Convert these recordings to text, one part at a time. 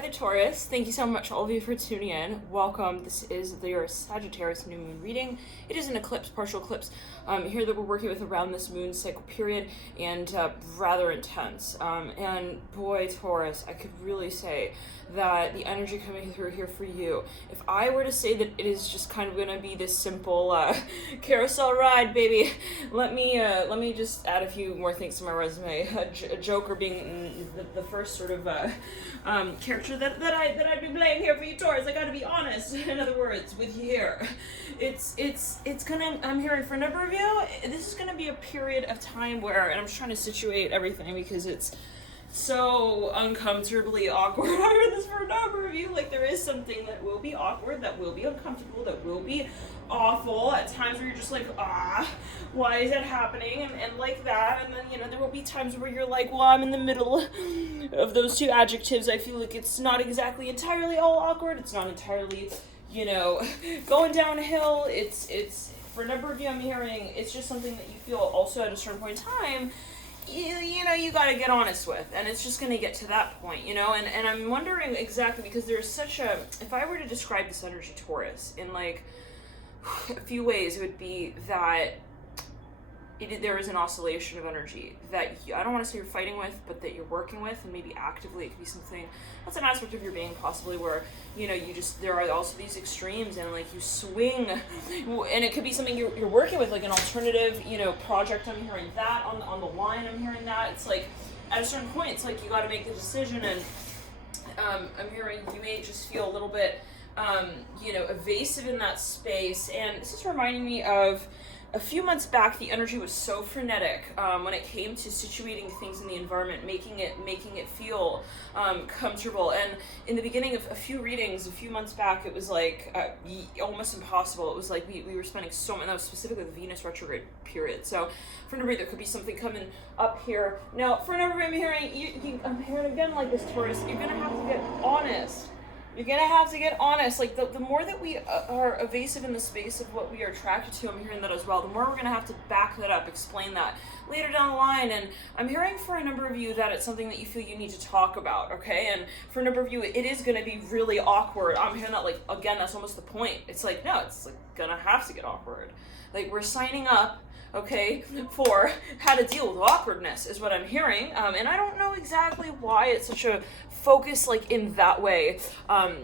Hi there, Taurus. Thank you so much, all of you, for tuning in. Welcome. This is your Sagittarius New Moon reading. It is an eclipse, partial eclipse, here that we're working with around this moon cycle period, and rather intense. And boy, Taurus, I could really say that the energy coming through here for you, if I were to say that it is just kind of going to be this simple carousel ride, baby, let me just add a few more things to my resume. A Joker being the first sort of character that I've been playing here for you, Taurus. I gotta be honest. In other words, with you here, it's gonna. I'm hearing for a number of you, this is gonna be a period of time where, and I'm just trying to situate everything because it's so uncomfortably awkward. I heard this for a number of you. Like, there is something that will be awkward, that will be uncomfortable, that will be awful at times where you're just like, why is that happening? And like that. And then, there will be times where you're like, well, I'm in the middle of those two adjectives. I feel like it's not exactly entirely all awkward. It's not entirely, going downhill. It's for a number of you, I'm hearing, it's just something that you feel also at a certain point in time, you got to get honest with, and it's just going to get to that point, and I'm wondering exactly, because there's such a, if I were to describe this energy, Taurus, in like a few ways, it would be that there is an oscillation of energy that I don't want to say you're fighting with, but that you're working with, and maybe actively. It could be something that's an aspect of your being, possibly where there are also these extremes, and like you swing, and it could be something you're working with, like an alternative project. I'm hearing that on the line. I'm hearing that it's like at a certain point, it's like you got to make the decision, and I'm hearing you may just feel a little bit evasive in that space. And this is reminding me of a few months back. The energy was so frenetic when it came to situating things in the environment, making it feel comfortable. And in the beginning of a few readings, a few months back, it was like almost impossible. It was like we were spending so much, that was specifically the Venus retrograde period. So for a number, there could be something coming up here. Now, for a number, I'm hearing, I'm hearing again like this, Taurus, you're going to have to get honest. You're going to have to get honest. Like, the more that we are evasive in the space of what we are attracted to, I'm hearing that as well, the more we're going to have to back that up, explain that later down the line. And I'm hearing for a number of you that it's something that you feel you need to talk about, okay? And for a number of you, it is going to be really awkward. I'm hearing that, like, again, that's almost the point. It's like, no, it's like going to have to get awkward. Like, we're signing up, okay, for how to deal with awkwardness is what I'm hearing. And I don't know exactly why it's such a focus like in that way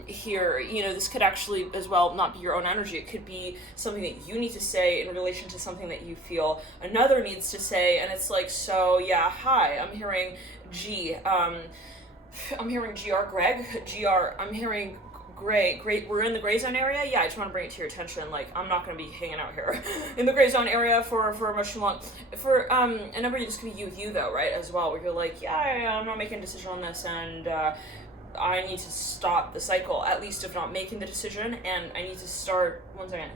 here. This could actually as well not be your own energy. It could be something that you need to say in relation to something that you feel another needs to say. And it's like, so yeah, hi, I'm hearing G. I'm hearing GR Greg. I'm hearing Great. We're in the gray zone area. Yeah, I just want to bring it to your attention. Like, I'm not going to be hanging out here in the gray zone area for much too long. For a number of you, this could be you though, right? As well, where you're like, yeah, I'm not making a decision on this, and I need to stop the cycle, at least if not making the decision, and I need to start. One second.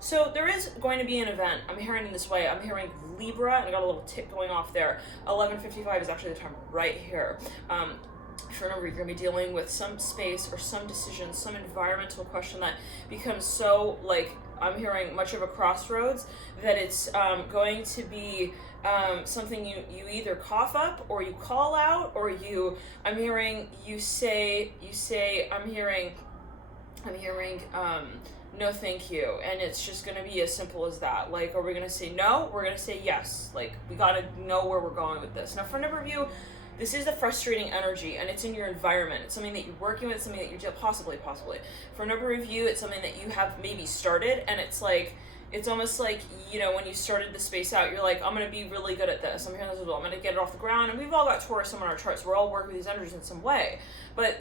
So there is going to be an event. I'm hearing in this way. I'm hearing Libra, and I got a little tick going off there. 11:55 is actually the time right here. For a number, you're going to be dealing with some space or some decision, some environmental question that becomes so, like, I'm hearing much of a crossroads, that it's going to be something you either cough up or you call out, or I'm hearing you say, I'm hearing, no thank you. And it's just going to be as simple as that. Like, are we going to say no? We're going to say yes. Like, we got to know where we're going with this. Now, for a number of you, this is the frustrating energy, and it's in your environment. It's something that you're working with, something that you're possibly. For a number of you, it's something that you have maybe started, and it's like, it's almost like, when you started the space out, you're like, I'm going to be really good at this. I'm hearing this as well. I'm going to get it off the ground. And we've all got Taurus on our charts. We're all working with these energies in some way. But,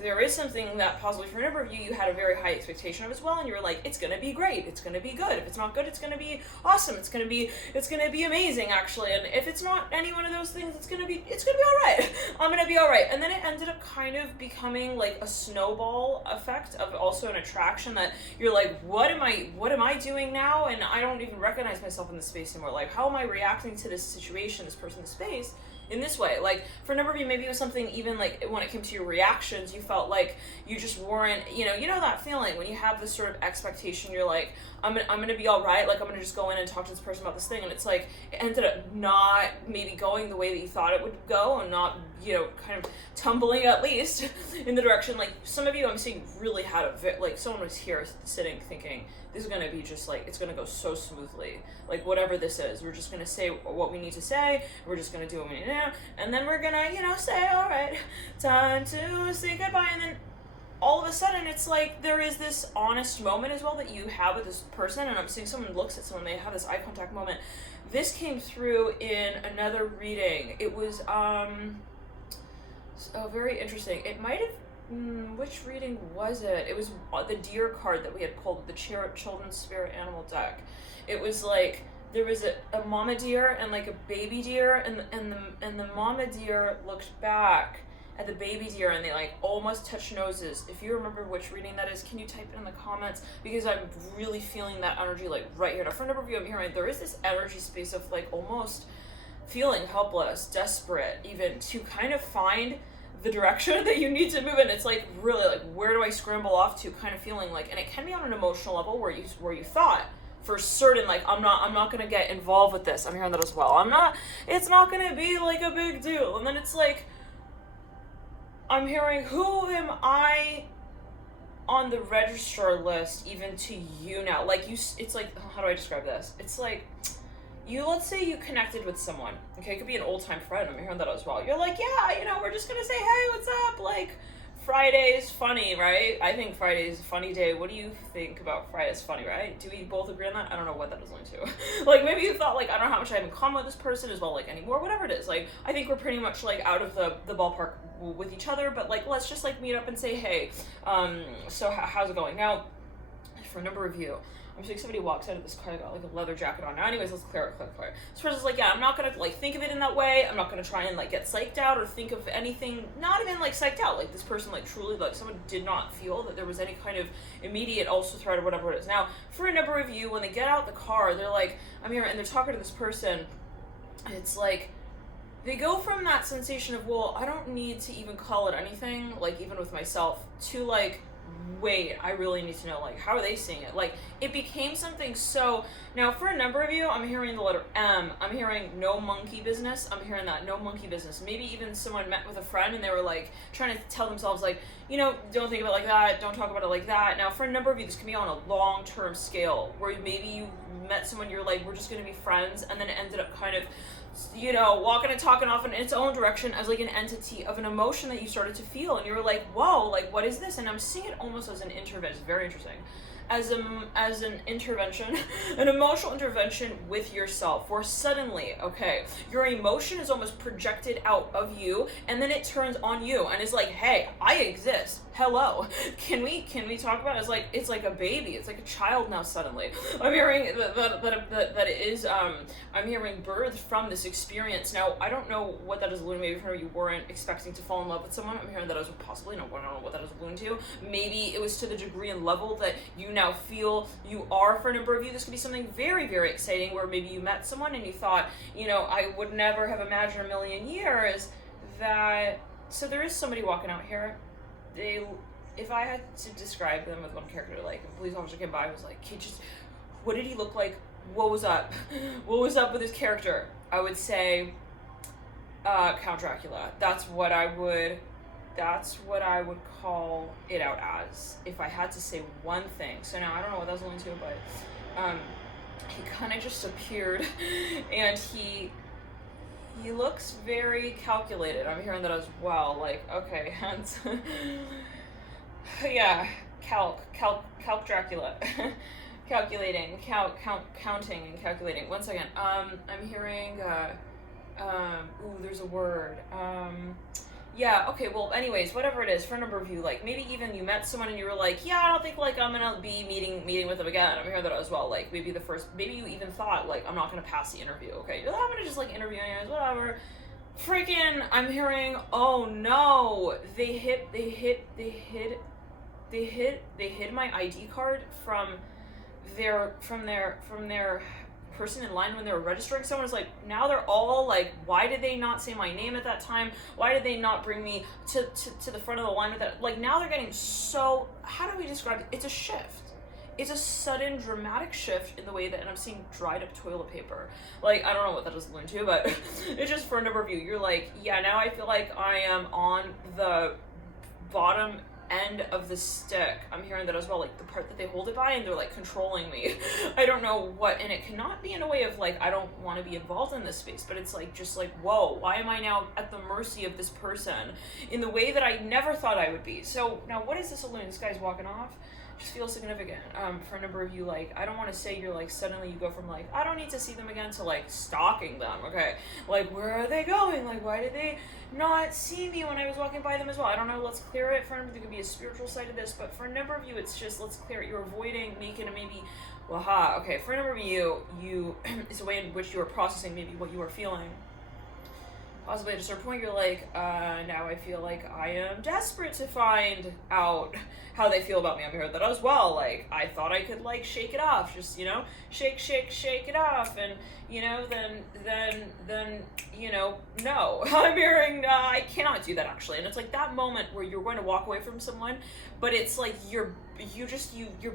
there is something that possibly for a number of you, you had a very high expectation of as well. And you were like, it's going to be great. It's going to be good. If it's not good, it's going to be awesome. It's going to be amazing, actually. And if it's not any one of those things, it's going to be all right. I'm going to be all right. And then it ended up kind of becoming like a snowball effect of also an attraction that you're like, what am I doing now? And I don't even recognize myself in this space anymore. Like, how am I reacting to this situation, this person, this space in this way? Like, for a number of you, maybe it was something even like when it came to your reactions, you felt like you just weren't, that feeling when you have this sort of expectation, you're like, I'm gonna be all right. Like, I'm gonna just go in and talk to this person about this thing. And it's like, it ended up not maybe going the way that you thought it would go, and not kind of tumbling at least in the direction, like, some of you I'm seeing really had like, someone was here sitting thinking, this is going to be just like, it's going to go so smoothly. Like, whatever this is, we're just going to say what we need to say, we're just going to do what we need to do, and then we're going to, say, all right, time to say goodbye, and then all of a sudden, it's like there is this honest moment as well that you have with this person, and I'm seeing someone looks at someone, they have this eye contact moment. This came through in another reading. It was, very interesting. It might have, which reading was it? It was the deer card that we had pulled with the children's spirit animal deck. It was like, there was a mama deer and like a baby deer, and the mama deer looked back at the baby deer and they like almost touch noses. If you remember which reading that is, can you type it in the comments? Because I'm really feeling that energy like right here. Now, for a number of you, I'm hearing there is this energy space of like almost feeling helpless, desperate, even to kind of find the direction that you need to move in. It's like really like, where do I scramble off to, kind of feeling like, and it can be on an emotional level where you thought for certain, like, I'm not gonna get involved with this. I'm hearing that as well. It's not gonna be like a big deal. And then it's like, I'm hearing, who am I on the registrar list even to you now? Like, it's like, how do I describe this? It's like, let's say you connected with someone, okay? It could be an old-time friend. I'm hearing that as well. You're like, yeah, we're just gonna say, hey, what's up? Like, Friday's funny, right? I think Friday's a funny day. What do you think about Friday's funny, right? Do we both agree on that? I don't know what that is linked to. Like, maybe you thought, like, I don't know how much I have in common with this person as well, like, anymore, whatever it is. Like, I think we're pretty much, like, out of the ballpark with each other, but, like, let's just, like, meet up and say, hey, so how's it going? Now, for a number of you, I'm seeing somebody walks out of this car, got like a leather jacket on. Now, anyways, let's clear it. This person's like, yeah, I'm not gonna like think of it in that way. I'm not gonna try and like get psyched out or think of anything, not even like psyched out. Like, this person, like, truly, like, someone did not feel that there was any kind of immediate ulcer threat or whatever it is. Now, for a number of you, when they get out the car, they're like, I'm here, and they're talking to this person. It's like, they go from that sensation of, well, I don't need to even call it anything, like, even with myself, to like, wait, I really need to know, like, how are they seeing it? Like, it became something so... Now, for a number of you, I'm hearing the letter M. I'm hearing no monkey business. I'm hearing that, no monkey business. Maybe even someone met with a friend and they were, like, trying to tell themselves, like, don't think about it like that, don't talk about it like that. Now, for a number of you, this can be on a long-term scale, where maybe you met someone, you're like, we're just going to be friends, and then it ended up kind of, walking and talking off in its own direction as like an entity of an emotion that you started to feel, and you were like, whoa, like, what is this? And I'm seeing it almost as an intervention. It's very interesting. As an intervention, an emotional intervention with yourself, where suddenly, okay, your emotion is almost projected out of you, and then it turns on you, and it's like, hey, I exist. Hello. Can we talk about it? It's like a baby. It's like a child now suddenly. I'm hearing that it is, I'm hearing birth from this experience. Now, I don't know what that is alluding to. Maybe for you weren't expecting to fall in love with someone. I'm hearing that as possibly, no, I don't know what that is alluding to. Maybe it was to the degree and level that you now feel you are. For a number of you, this could be something very, very exciting, where maybe you met someone and you thought, I would never have imagined in a million years that... So there is somebody walking out here. If I had to describe them with one character, like, a police officer came by and was like, what did he look like? What was up? What was up with his character? I would say, Count Dracula. That's what I would call it out as, if I had to say one thing. So now, I don't know what that was alluding to, but, he kind of just appeared, and he looks very calculated. I'm hearing that as well. Like, okay, hence, yeah, calc Dracula, calculating, counting and calculating. One second. I'm hearing, there's a word. Yeah, okay, well, anyways, whatever it is, for a number of you, like, maybe even you met someone and you were like, yeah, I don't think, like, I'm gonna be meeting with them again. I'm hearing that as well. Like, maybe you even thought, like, I'm not gonna pass the interview, okay? You're like, I'm gonna just, like, interview anyways, whatever. Freaking, I'm hearing, oh no, they hid my ID card from their person in line when they were registering someone. Is like, now they're all like, why did they not say my name at that time? Why did they not bring me to the front of the line with that? Like, now they're getting so, how do we describe it? It's a shift. it's a sudden dramatic shift in the way that, and I'm seeing dried up toilet paper. Like, I don't know what that is alluding to, but it's just for a number of you. You're like, yeah, now I feel like I am on the bottom end of the stick. I'm hearing that as well, like the part that they hold it by, and they're like controlling me. I don't know what, and it cannot be in a way of like, I don't want to be involved in this space, but it's like, just like, whoa, why am I now at the mercy of this person in the way that I never thought I would be? So now what is this alluding? This guy's walking off. Just feels significant for a number of you. Like, I don't want to say you're like suddenly you go from like, I don't need to see them again, to like stalking them. Okay, like, where are they going? Like, why did they not see me when I was walking by them as well? I don't know. Let's clear it. For a number, there could be a spiritual side of this, but for a number of you, it's just, let's clear it. You're avoiding making it maybe, waha. Okay, for a number of you it's a way in which you are processing maybe what you are feeling. Possibly at a certain point, you're like, now I feel like I am desperate to find out how they feel about me. I'm hearing that as well. Like, I thought I could like shake it off, just, you know, shake it off, and you know, then you know, no. I'm hearing I cannot do that actually, and it's like that moment where you're going to walk away from someone, but it's like your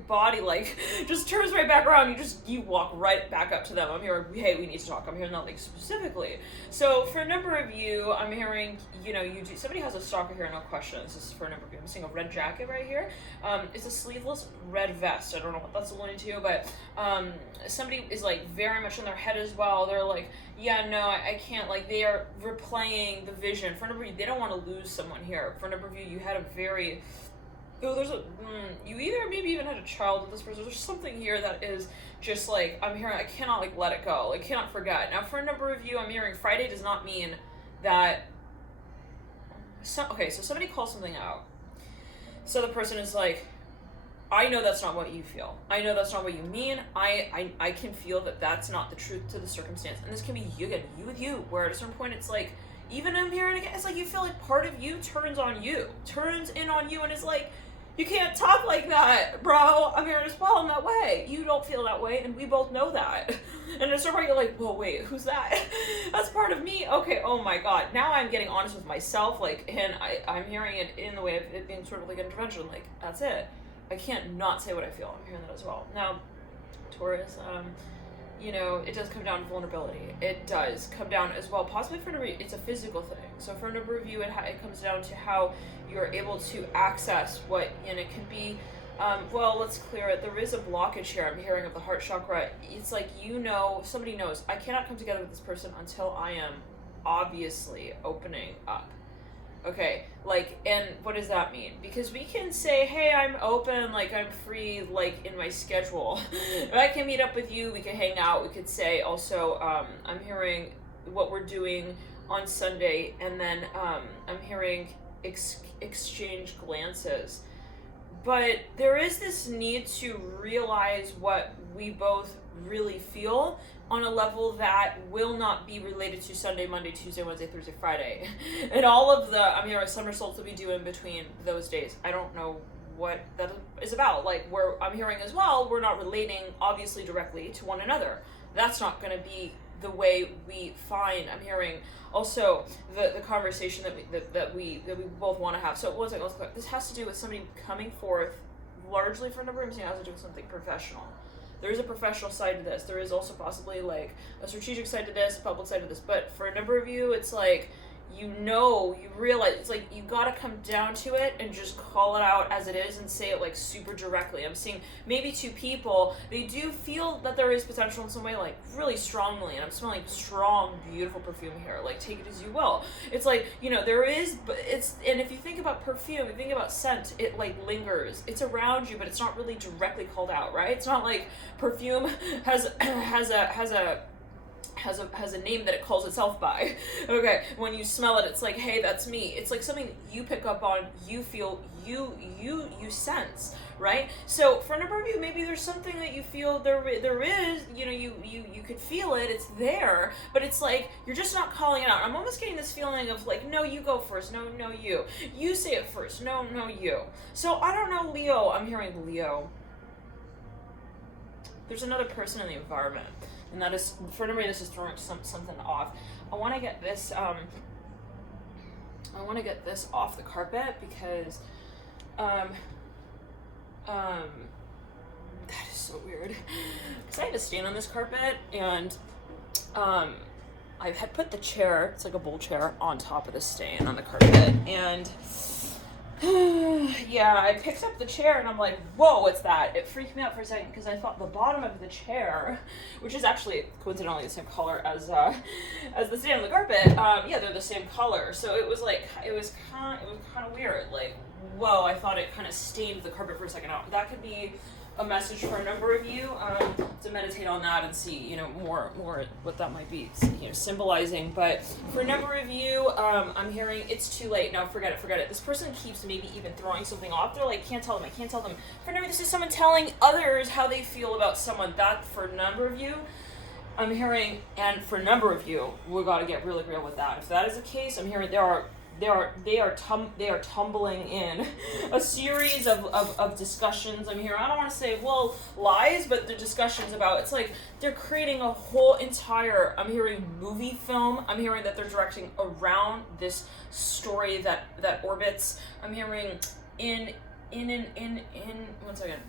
body like just turns right back around. You walk right back up to them. I'm hearing, hey, we need to talk. I'm hearing that like specifically. So for a number of you, I'm hearing, you know, somebody has a stalker here, no question. This is for a number of you. I'm seeing a red jacket right here. It's a sleeveless red vest. I don't know what that's alluding to, but somebody is like very much in their head as well. They're like, yeah, no, I can't. Like, they are replaying the vision. For a number of you, they don't want to lose someone here. For a number of you, you had a very you either maybe even had a child with this person. There's something here that is just like, I'm hearing, I cannot like let it go. I cannot forget. Now for a number of you, I'm hearing Friday does not mean that, so somebody calls something out. So the person is like, I know that's not what you feel. I know that's not what you mean. I can feel that that's not the truth to the circumstance. And this can be you again, you with you, where at a certain point it's like, even I'm hearing again, it's like you feel like part of you turns in on you, and is like, you can't talk like that, bro. I'm here as well in that way. You don't feel that way, and we both know that. And at a certain point, you're like, whoa, wait, who's that? That's part of me. Okay, oh my God. Now I'm getting honest with myself, like, and I'm hearing it in the way of it being sort of like an intervention. Like, that's it. I can't not say what I feel. I'm hearing that as well. Now, Taurus, you know, it does come down to vulnerability. It does come down as well, possibly for a number of you, it's a physical thing. So for a number of you, it comes down to how you're able to access what, and it can be, well, let's clear it. There is a blockage here. I'm hearing of the heart chakra. It's like, you know, somebody knows, I cannot come together with this person until I am obviously opening up. Okay, like, and what does that mean? Because we can say, hey, I'm open, like, I'm free, like, in my schedule. I can meet up with you, we can hang out, we could say also, I'm hearing what we're doing on Sunday, and then I'm hearing exchange glances. But there is this need to realize what we both really feel on a level that will not be related to Sunday, Monday, Tuesday, Wednesday, Thursday, Friday. And all of the, I'm hearing somersaults that we do in between those days. I don't know what that is about. Like, where I'm hearing as well, we're not relating obviously directly to one another. That's not going to be the way we find. I'm hearing also the conversation that we both want to have. So one second, this has to do with somebody coming forth largely for a number of reasons. It has to do with something professional. There is a professional side to this. There is also possibly like a strategic side to this, a public side to this. But for a number of you, it's like, you know, you realize, it's like you gotta come down to it and just call it out as it is and say it like super directly. I'm seeing maybe two people, they do feel that there is potential in some way, like really strongly, and I'm smelling strong, beautiful perfume here. Like, take it as you will. It's like, you know, there is, but it's, and if you think about perfume, if you think about scent, it like lingers. It's around you, but it's not really directly called out, right? It's not like perfume has a name that it calls itself by. Okay, when you smell it, it's like, hey, that's me. It's like something that you pick up on, you feel, you sense, right? So for a number of you, maybe there's something that you feel there is, you know, you could feel it, it's there, but it's like, you're just not calling it out. I'm almost getting this feeling of like, no, you go first, no, you say it first, no, you. So I don't know, Leo, I'm hearing Leo. There's another person in the environment. And that is, for a number of you, this is throwing something off. I want to get this off the carpet because That is so weird. Because I had to stand on this carpet, and I had put the chair, it's like a bowl chair, on top of the stain on the carpet, and yeah, I picked up the chair and I'm like, whoa, what's that? It freaked me out for a second because I thought the bottom of the chair, which is actually coincidentally the same color as the stain on the carpet, yeah, they're the same color. So it was kind of weird. Like, whoa, I thought it kind of stained the carpet for a second. That could be a message for a number of you, to meditate on that and see, more what that might be, symbolizing. But for a number of you, I'm hearing it's too late. No, forget it. This person keeps maybe even throwing something off. They're like, I can't tell them. For a number, this is someone telling others how they feel about someone. That, for a number of you, I'm hearing, and for a number of you, we got to get really real with that. If that is the case, I'm hearing they are tumbling in a series of discussions. I'm hearing, I don't want to say, well, lies, but the discussions about, it's like they're creating a whole entire, I'm hearing movie film. I'm hearing that they're directing around this story that orbits. I'm hearing in 1 second.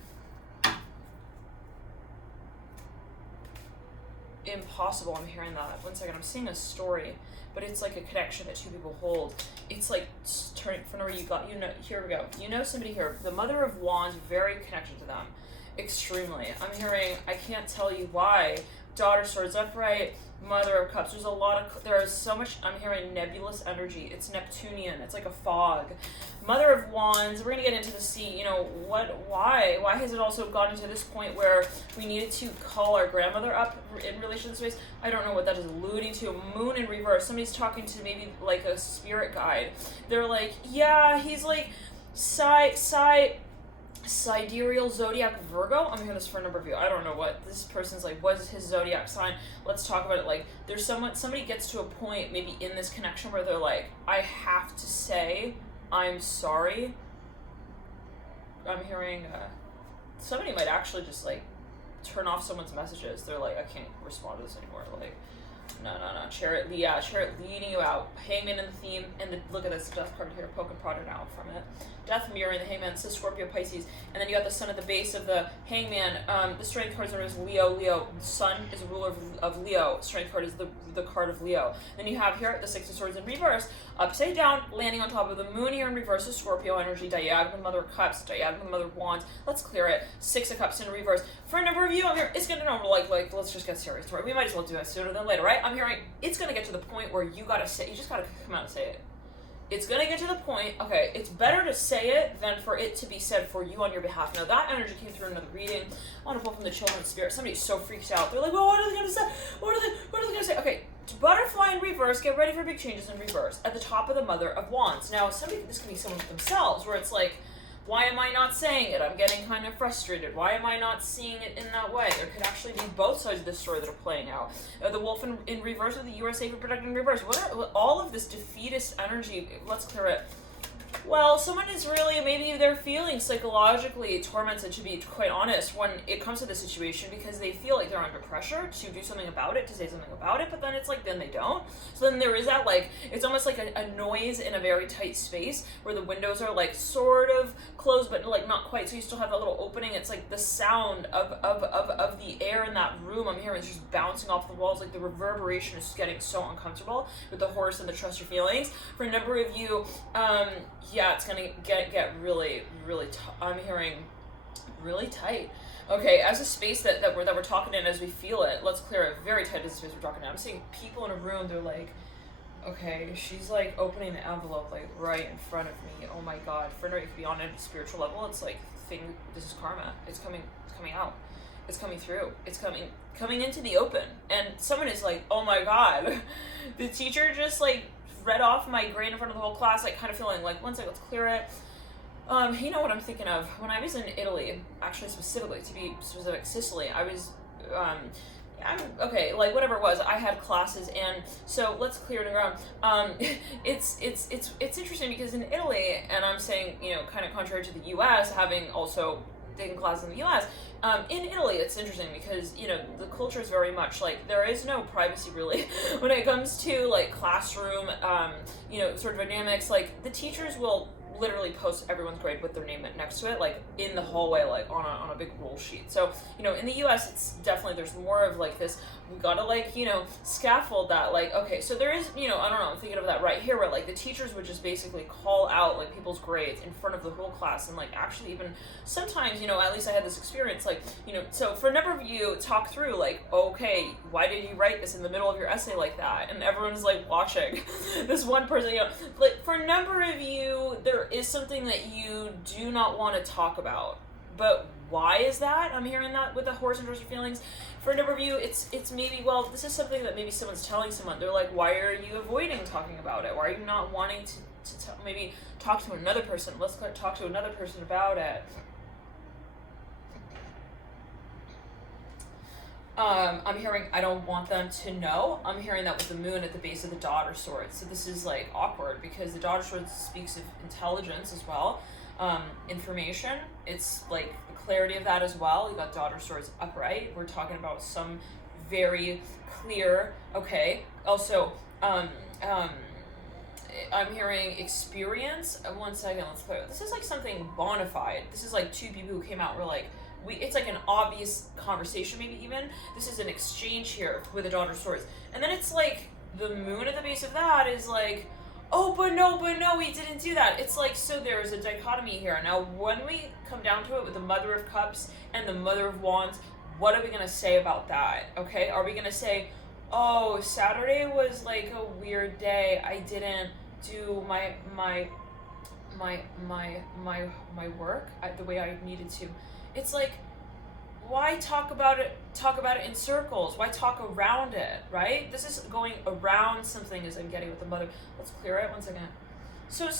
Impossible. I'm hearing that. 1 second. I'm seeing a story, but it's like a connection that two people hold. It's like turning for whenever you got, here we go. Somebody here. The Mother of Wands, very connected to them. Extremely. I'm hearing, I can't tell you why. Daughter Swords upright, Mother of Cups. There is so much, I'm hearing nebulous energy. It's Neptunian. It's like a fog. Mother of Wands, we're going to get into the sea. Why has it also gotten to this point where we needed to call our grandmother up in relation to this space? I don't know what that is alluding to. Moon in reverse. Somebody's talking to maybe like a spirit guide. They're like, yeah, he's like, sidereal zodiac Virgo. I'm hearing this for a number of you. I don't know what this person's like. What is his zodiac sign? Let's talk about it. Like, there's somebody gets to a point maybe in this connection where they're like, I have to say I'm sorry. I'm hearing somebody might actually just like turn off someone's messages. They're like, I can't respond to this anymore. Like, no. Chariot leading you out. Hangman in the theme, and look at this death card here, poke and prodded out from it. Death mirror in the Hangman says Scorpio, Pisces, and then you got the Sun at the base of the Hangman. The strength card is Leo. Sun is a ruler of Leo. Strength card is the card of Leo. Then you have here the Six of Swords in reverse, upside down, landing on top of the Moon here in reverse is Scorpio energy, diagonal Mother of Cups, diagonal Mother of Wands. Let's clear it. Six of Cups in reverse. For a number of you, I'm here, it's gonna know, like let's just get serious, right? We might as well do it sooner than later, right? I'm hearing it's gonna get to the point where you just gotta come out and say it. It's going to get to the point, okay, it's better to say it than for it to be said for you on your behalf. Now, that energy came through another reading. I want to pull from the Children's Spirit. Somebody's so freaked out. They're like, well, what are they going to say? What are they going to say? Okay, butterfly in reverse. Get ready for big changes in reverse. At the top of the Mother of Wands. Now, this can be someone themselves, where it's like, why am I not saying it? I'm getting kind of frustrated. Why am I not seeing it in that way? There could actually be both sides of the story that are playing out. The Wolf in reverse, or the you are safe and protected in reverse. What are all of this defeatist energy? Let's clear it. Well, someone is really, maybe they're feeling psychologically tormented, to be quite honest, when it comes to this situation, because they feel like they're under pressure to do something about it, to say something about it, but then it's like, then they don't. So then there is that, like, it's almost like a noise in a very tight space, where the windows are, like, sort of closed, but, like, not quite, so you still have that little opening. It's like the sound of the air in that room, I'm hearing, is just bouncing off the walls, like, the reverberation is getting so uncomfortable with the horse and the trust your feelings. For a number of you, yeah, it's gonna get really, really. I'm hearing really tight. Okay, as a space that we're talking in, as we feel it, let's clear it. Very tight as a space we're talking in. I'm seeing people in a room. They're like, okay, she's like opening the envelope like right in front of me. Oh my God! For another, it could be on a spiritual level. It's like this is karma. It's coming out. It's coming through. It's coming into the open. And someone is like, oh my God, the teacher just like read off my grade in front of the whole class, like kind of feeling like, one second, let's clear it. You know what I'm thinking of? When I was in Italy, actually specifically, to be specific, Sicily, I was, okay, like whatever it was, I had classes, and so let's clear the ground. It's interesting because in Italy, and I'm saying, kind of contrary to the U.S., having also taken classes in the U.S., in Italy, it's interesting because, the culture is very much like, there is no privacy really when it comes to like classroom, sort of dynamics. Like the teachers will literally post everyone's grade with their name next to it, like in the hallway, like on a big roll sheet. So, you know, in the US, it's definitely, there's more of like this, we gotta like, you know, scaffold that, like, okay, so there is, you know, I don't know, I'm thinking of that right here, where like the teachers would just basically call out like people's grades in front of the whole class, and like actually even sometimes, you know, at least I had this experience, like, you know, so for a number of you, talk through like, okay, why did you write this in the middle of your essay like that? And everyone's like watching this one person, you know, like for a number of you, there is something that you do not want to talk about. But why is that? I'm hearing that with the horse and your feelings. For a number of you, it's maybe, well, this is something that maybe someone's telling someone. They're like, why are you avoiding talking about it? Why are you not wanting to maybe talk to another person? Let's talk to another person about it. I'm hearing, I don't want them to know. I'm hearing that with the moon at the base of the daughter sword. So this is like awkward because the daughter sword speaks of intelligence as well. Information, it's like the clarity of that as well. You got daughter swords upright. We're talking about some very clear, okay. Also, I'm hearing experience. One second, let's clear. This is like something bona fide. This is like two people who came out were like, it's like an obvious conversation, maybe even. This is an exchange here with the daughter swords. And then it's like the moon at the base of that is like, oh, but no, we didn't do that. It's like, so there's a dichotomy here. Now, when we come down to it with the Mother of Cups and the Mother of Wands, what are we going to say about that? Okay, are we going to say, oh, Saturday was like a weird day. I didn't do my work the way I needed to. It's like, why talk about it in circles? Why talk around it, right? This is going around something as I'm getting with the mother. Let's clear it, 1 second. So let's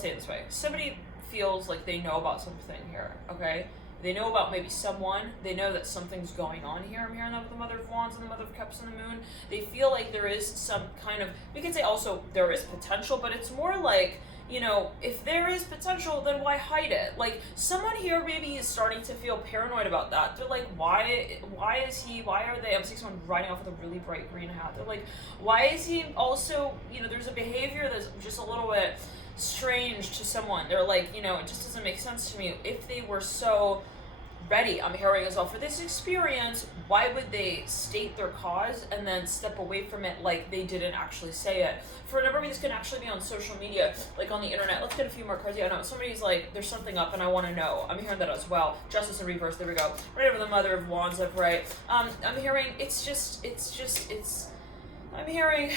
say it this way. Somebody feels like they know about something here, okay? They know about maybe someone. They know that something's going on here. I'm hearing that with the Mother of Wands and the Mother of Cups and the Moon. They feel like there is some kind of, we can say also there is potential, but it's more like, you know, if there is potential, then why hide it? Like, someone here maybe is starting to feel paranoid about that. They're like, why are they, I'm seeing someone riding off with a really bright green hat. They're like, why is he also, you know, there's a behavior that's just a little bit strange to someone. They're like, you know, it just doesn't make sense to me. If they were so ready, I'm hearing as well, for this experience, why would they state their cause and then step away from it like they didn't actually say it? For a number of you, this can actually be on social media, like on the internet. Let's get a few more cards. Yeah, no, somebody's like, there's something up and I want to know. I'm hearing that as well. Justice in reverse, there we go. Right over the Mother of Wands upright. I'm hearing, I'm hearing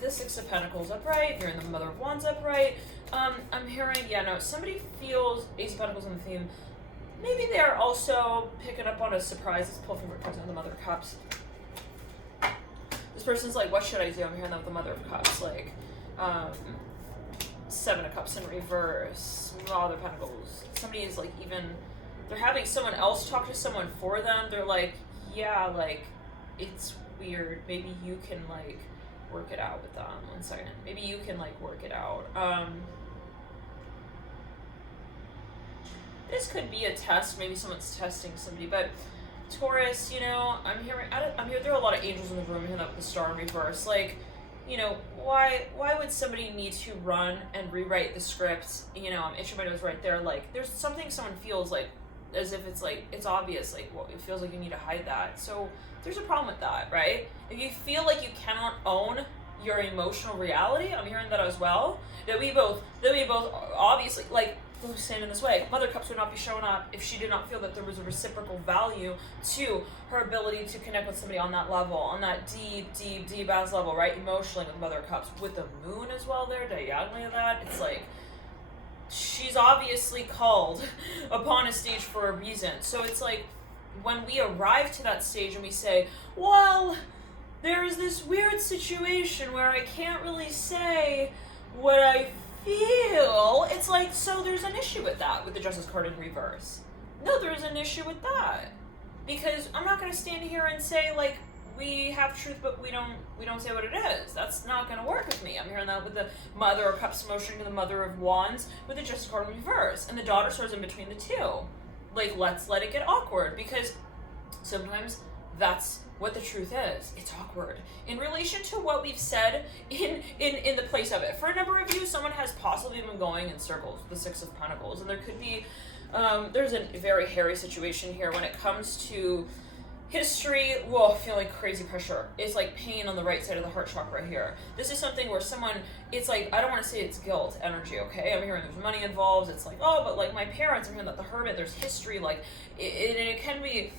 the Six of Pentacles upright. You're in the Mother of Wands upright. I'm hearing, yeah, no, somebody feels Ace of Pentacles on the theme. Maybe they're also picking up on a surprise. Let's pull from the Mother of Cups. This person's like, what should I do? I'm hearing that with the Mother of Cups. Like, Seven of Cups in reverse. Mother of Pentacles. Somebody is like even, they're having someone else talk to someone for them. They're like, yeah, like, it's weird. Maybe you can like work it out with them. 1 second. Maybe you can like work it out. This could be a test. Maybe someone's testing somebody, but Taurus, you know, I'm here. There are a lot of angels in the room. I'm hearing that with the Star in reverse. Like, you know, why would somebody need to run and rewrite the script? You know, I'm itching my nose right there. Like, there's something someone feels like, as if it's like, it's obvious. Like, well, it feels like you need to hide that. So there's a problem with that, right? If you feel like you cannot own your emotional reality, I'm hearing that as well. That we both obviously, like, who's saying in this way, Mother Cups would not be showing up if she did not feel that there was a reciprocal value to her ability to connect with somebody on that level, on that deep as level, right? Emotionally with Mother Cups. With the Moon as well there, diagonally of that, it's like, she's obviously called upon a stage for a reason. So it's like, when we arrive to that stage and we say, well, there's this weird situation where I can't really say what I feel, it's like, so there's an issue with that, with the Justice card in reverse. No, there's an issue with that. Because I'm not going to stand here and say, like, we have truth, but we don't say what it is. That's not going to work with me. I'm hearing that with the Mother of Cups motion to the Mother of Wands, with the Justice card in reverse. And the Daughter swords in between the two. Like, let's let it get awkward, because sometimes That's what the truth is. It's awkward. In relation to what we've said in the place of it. For a number of you, someone has possibly been going in circles with the Six of Pentacles, and there could be, there's a very hairy situation here when it comes to history. Whoa, feeling crazy pressure. It's like pain on the right side of the heart chakra here. This is something where someone, it's like, I don't want to say it's guilt energy, okay? I'm hearing there's money involved. It's like, oh, but like my parents, I'm hearing that the Hermit, there's history, like, it can be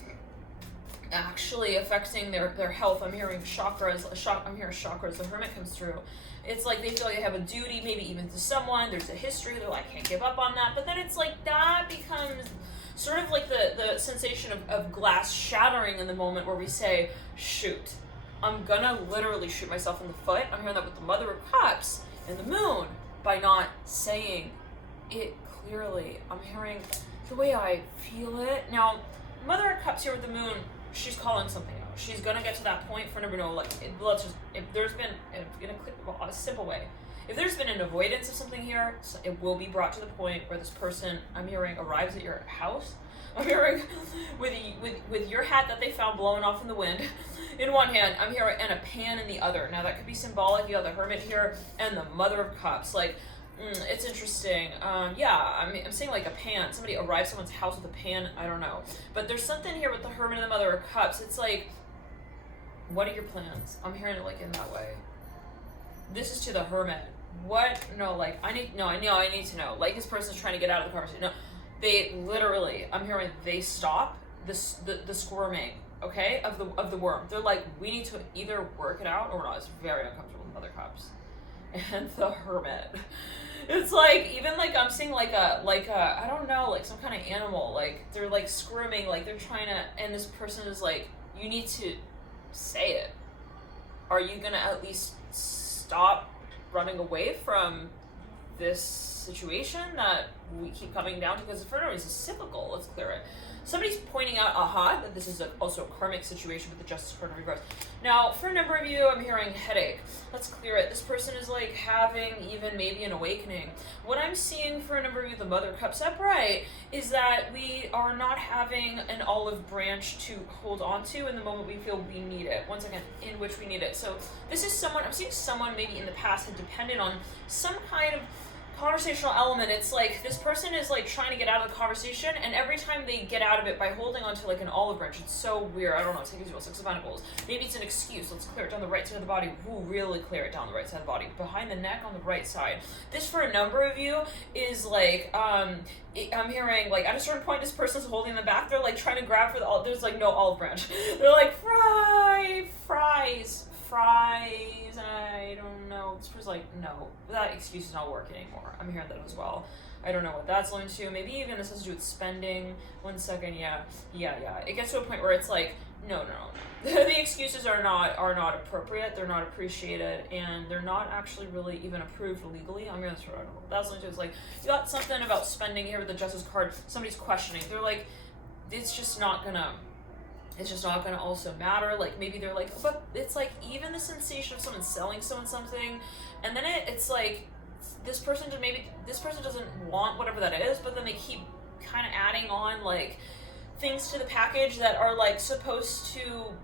actually affecting their health. I'm hearing chakras, I'm hearing chakras, the Hermit comes through. It's like they feel like they have a duty, maybe even to someone. There's a history, they're like, I can't give up on that. But then it's like, that becomes sort of like the sensation of glass shattering in the moment where we say, shoot, I'm gonna literally shoot myself in the foot. I'm hearing that with the Mother of Cups and the Moon by not saying it clearly. I'm hearing the way I feel it. Now, Mother of Cups here with the Moon, she's calling something out. She's gonna get to that point for number no, like, let's just, if there's been, in a simple way, if there's been an avoidance of something here, it will be brought to the point where this person, I'm hearing, arrives at your house. I'm hearing with your hat that they found blowing off in the wind in one hand, I'm hearing, and a pan in the other. Now that could be symbolic. You have the Hermit here and the Mother of Cups. Like, it's interesting. Yeah, I'm seeing like a pan. Somebody arrives at someone's house with a pan. I don't know. But there's something here with the Hermit and the Mother of Cups. It's like, what are your plans? I'm hearing it like in that way. This is to the Hermit. What? No, like, I need to know. Like, this person's trying to get out of the conversation. No, they literally, I'm hearing they stop the squirming, okay, of the worm. They're like, we need to either work it out or not. It's very uncomfortable with Mother Cups. And the Hermit. It's like, even like I'm seeing like a I don't know, like some kind of animal, like they're like squirming, like they're trying to, and this person is like, you need to say it. Are you gonna at least stop running away from this situation that we keep coming down to? Because the Inferno is cyclical. Let's clear it. Somebody's pointing out, that this is also a karmic situation with the Justice card in reverse. Now, for a number of you, I'm hearing headache. Let's clear it. This person is like having even maybe an awakening. What I'm seeing for a number of you, the Mother of Cups upright, is that we are not having an olive branch to hold on to in the moment we feel we need it. Once again, in which we need it. So this is someone, I'm seeing someone maybe in the past had depended on some kind of conversational element. It's like this person is like trying to get out of the conversation, and every time they get out of it by holding onto like an olive branch, it's so weird. I don't know. It's like Six of Pentacles. Maybe it's an excuse. Let's clear it down the right side of the body. Ooh, really clear it down the right side of the body, behind the neck on the right side. This for a number of you is like I'm hearing like at a certain point this person's holding the back. They're like trying to grab for the there's like no olive branch. They're like fries. I don't know. This person's like, no, that excuse is not working anymore. I'm hearing that as well. I don't know what that's linked to. Maybe even this has to do with spending. 1 second, yeah. It gets to a point where it's like, no. The excuses are not appropriate. They're not appreciated, and they're not actually really even approved legally. I'm hearing this. I don't know what that's linked to. It's like you got something about spending here with the Justice card. Somebody's questioning. They're like, it's just not gonna also matter. Like maybe they're like, but it's like even the sensation of someone selling someone something, and then it's like this person doesn't want whatever that is, but then they keep kind of adding on like things to the package that are like supposed to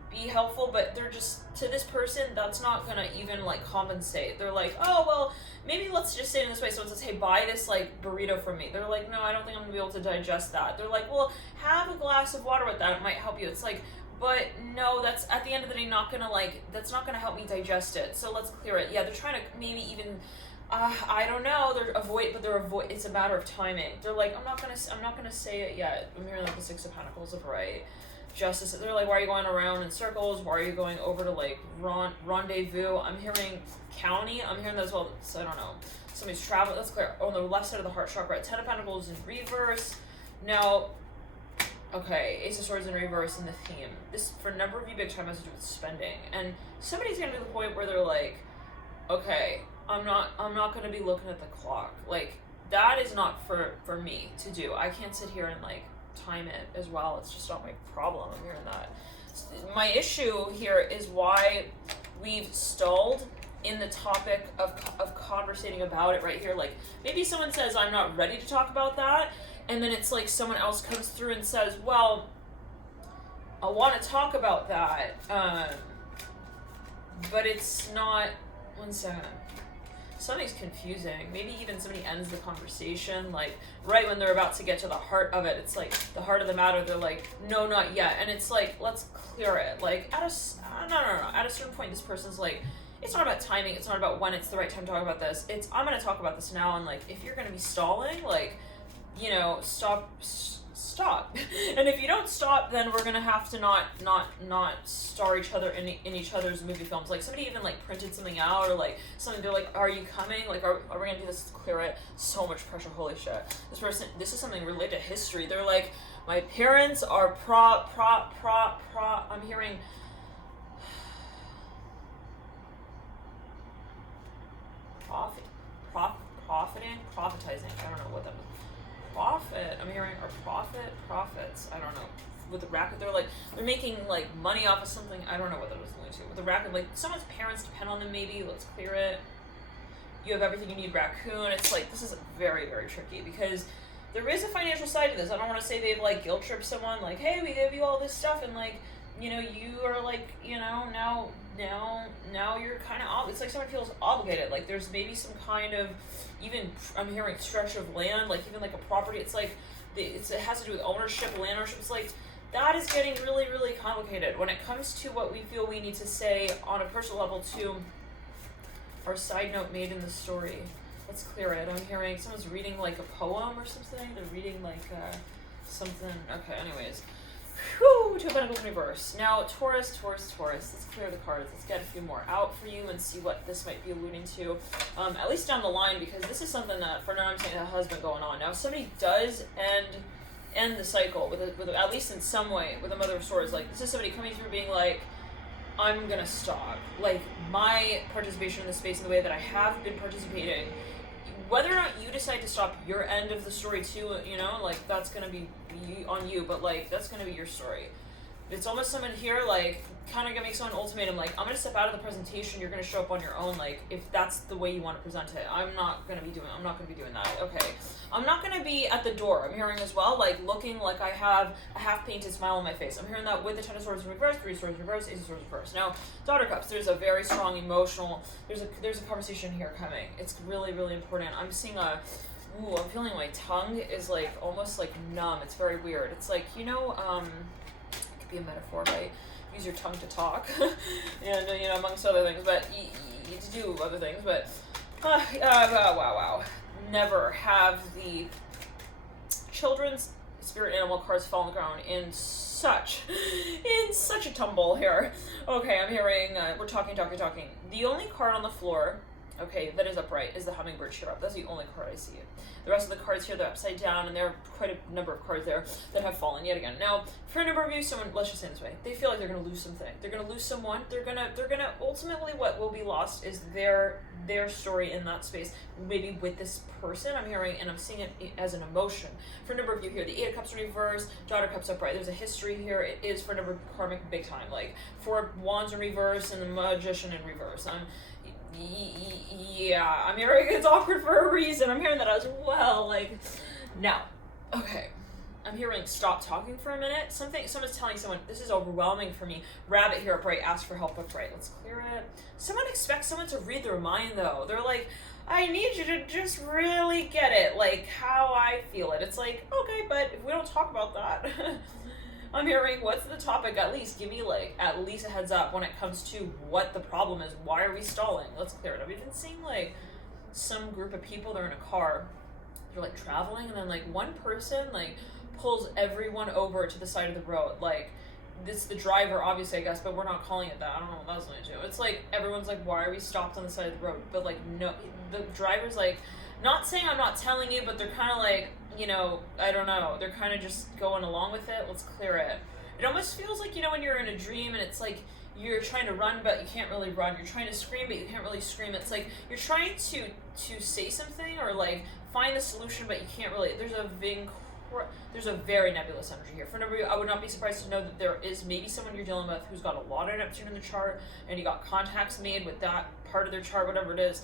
be helpful, but they're just, to this person, that's not gonna even like compensate. They're like, oh well, maybe let's just say it in this way. So it says, hey, buy this like burrito from me. They're like, no, I don't think I'm gonna be able to digest that. They're like, well, have a glass of water with that, it might help you. It's like, but no, that's at the end of the day not gonna that's not gonna help me digest it. So let's clear it. Yeah, they're trying to maybe even I don't know. It's a matter of timing. They're like, I'm not gonna say it yet. I'm hearing like the Six of Pentacles upright. Justice. They're like, why are you going around in circles? Why are you going over to like rendezvous? I'm hearing county. I'm hearing that as well. So I don't know. Somebody's traveling. Let's clear. On the left side of the heart chakra, 10 of Pentacles in reverse. Now, okay, Ace of Swords in reverse in the theme. This for a number of you big time has to do with spending, and somebody's gonna be at the point where they're like, okay, I'm not gonna be looking at the clock. Like that is not for me to do. I can't sit here and like time it as well. It's just not my problem. I'm hearing that. My issue here is why we've stalled in the topic of conversating about it right here. Like maybe someone says I'm not ready to talk about that, and then it's like someone else comes through and says, well, I want to talk about that, but it's not, one second. Something's confusing. Maybe even somebody ends the conversation, like, right when they're about to get to the heart of it. It's like, the heart of the matter, they're like, no, not yet. And it's like, let's clear it. Like, at a certain point, this person's like, it's not about timing, it's not about when it's the right time to talk about this. It's, I'm gonna talk about this now, and like, if you're gonna be stalling, like, you know, stop. And if you don't stop, then we're gonna have to not star each other in each other's movie films. Like, somebody even like printed something out, or like something, they're like, are you coming? Like, are we gonna do this to clear it? So much pressure, holy shit. This is something related to history. They're like, my parents are I'm hearing prophetizing. I don't know what that was. Profit. I'm hearing profits. I don't know. With the racket, they're making like money off of something. I don't know what that was going to. With the racket, like someone's parents depend on them. Maybe let's clear it. You have everything you need, raccoon. It's like, this is very, very tricky because there is a financial side to this. I don't want to say they've like guilt tripped someone, like, hey, we gave you all this stuff, and like, you know, you are like, you know, now you're kind of, it's like someone feels obligated. Like there's maybe some kind of, even I'm hearing stretch of land, like even like a property. It's like, it has to do with ownership, land ownership. It's like, that is getting really, really complicated when it comes to what we feel we need to say on a personal level to our side note made in the story. Let's clear it. I'm hearing someone's reading like a poem or something. They're reading like something. Okay, anyways. Whew, Two of Pentacles in reverse. Now, Taurus. Let's clear the cards. Let's get a few more out for you and see what this might be alluding to. At least down the line, because this is something that, for now, I'm saying has been going on. Now, if somebody does end the cycle with at least in some way with a Mother of Swords, like this is somebody coming through being like, I'm gonna stop. Like my participation in the space in the way that I have been participating. Whether or not you decide to stop your end of the story too, you know, like that's gonna be on you, but like that's gonna be your story. It's almost someone here like kind of gonna make someone ultimatum, like I'm gonna step out of the presentation, you're gonna show up on your own, like if that's the way you want to present it. I'm not gonna be doing that. Okay, I'm not gonna be at the door. I'm hearing as well, like looking like I have a half painted smile on my face. I'm hearing that with the Ten of Swords in reverse, Three of Swords in reverse, Ace of Swords in reverse. Now, Daughter Cups, there's a very strong emotional, there's a conversation here coming. It's really, really important. I'm seeing I'm feeling my tongue is like almost like numb. It's very weird. It's like, you know, it could be a metaphor, right? Use your tongue to talk, and you know, amongst other things, but you to do other things, but wow. Never have the children's spirit animal cards fall on the ground in such a tumble here. Okay, I'm hearing we're talking. The only card on the floor, okay, that is upright is the hummingbird chirrup. That's the only card I see. The rest of the cards here, they're upside down, and there are quite a number of cards there that have fallen yet again. Now, for a number of you, let's just say it this way, they feel like they're going to lose something. They're going to lose someone. They're going to ultimately, what will be lost is their story in that space, maybe with this person. I'm hearing, and I'm seeing it as an emotion. For a number of you here, the Eight of Cups in reverse, Daughter Cups upright. There's a history here. It is for a number of karmic big time, like Four of Wands in reverse and the Magician in reverse. Yeah, I'm hearing it's awkward for a reason. I'm hearing that as well. Like, now, okay. I'm hearing stop talking for a minute. Someone's telling someone, this is overwhelming for me. Rabbit here upright, ask for help upright. Let's clear it. Someone expects someone to read their mind though. They're like, I need you to just really get it, like how I feel it. It's like, okay, but if we don't talk about that, I'm hearing, what's the topic? At least give me like at least a heads up when it comes to what the problem is. Why are we stalling? Let's clear it up. We've been seeing like some group of people, they're in a car, they're like traveling, and then like one person like pulls everyone over to the side of the road. Like this, the driver, obviously, I guess, but we're not calling it that. I don't know what that was going to do. It's like everyone's like, why are we stopped on the side of the road? But like, no, the driver's like, not saying I'm not telling you, but they're kind of like, you know, I don't know. They're kind of just going along with it. Let's clear it. It almost feels like, you know, when you're in a dream and it's like you're trying to run, but you can't really run. You're trying to scream, but you can't really scream. It's like you're trying to say something or like find the solution, but you can't really. There's a very nebulous energy here. For a number of you, I would not be surprised to know that there is maybe someone you're dealing with who's got a lot of Neptune in the chart, and you got contacts made with that part of their chart, whatever it is,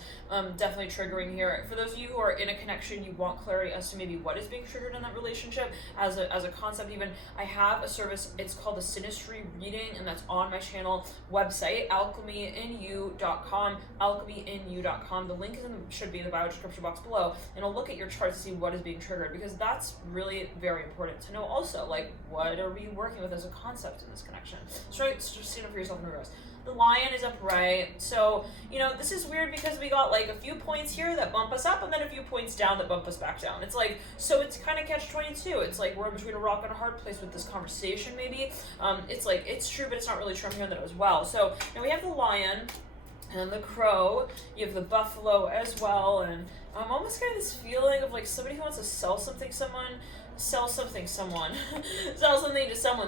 definitely triggering here. For those of you who are in a connection, you want clarity as to maybe what is being triggered in that relationship. As a concept even, I have a service, it's called the Synastry Reading, and that's on my channel website, alchemyinu.com, alchemyinu.com. The link should be in the bio description box below, and I'll look at your chart to see what is being triggered, because that's really very important to know also, like, what are we working with as a concept in this connection. So just stand up for yourself in reverse. The lion is upright, so, you know, this is weird because we got like a few points here that bump us up and then a few points down that bump us back down. It's like, so it's kind of catch-22. It's like we're in between a rock and a hard place with this conversation, maybe. It's like, it's true, but it's not really true. I'm hearing that as well. So now we have the lion and the crow. You have the buffalo as well, and I'm almost getting this feeling of like somebody who wants to sell something to someone. Sell something to someone.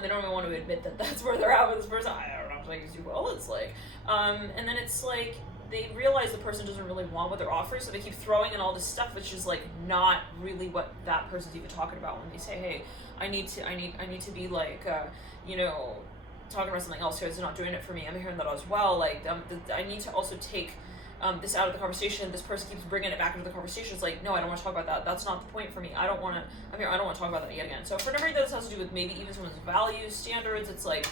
They don't even want to admit that that's where they're at with this person. I don't know, like, as you will. It's like, and then it's like they realize the person doesn't really want what they're offering, so they keep throwing in all this stuff, which is like not really what that person's even talking about when they say, hey, I need to be like, you know, talking about something else here. It's not doing it for me. I'm hearing that as well. Like, I need to also take this out of the conversation. This person keeps bringing it back into the conversation. It's like, no, I don't want to talk about that. That's not the point for me. I don't want to talk about that yet again. So for a number of you, this has to do with maybe even someone's values, standards. It's like,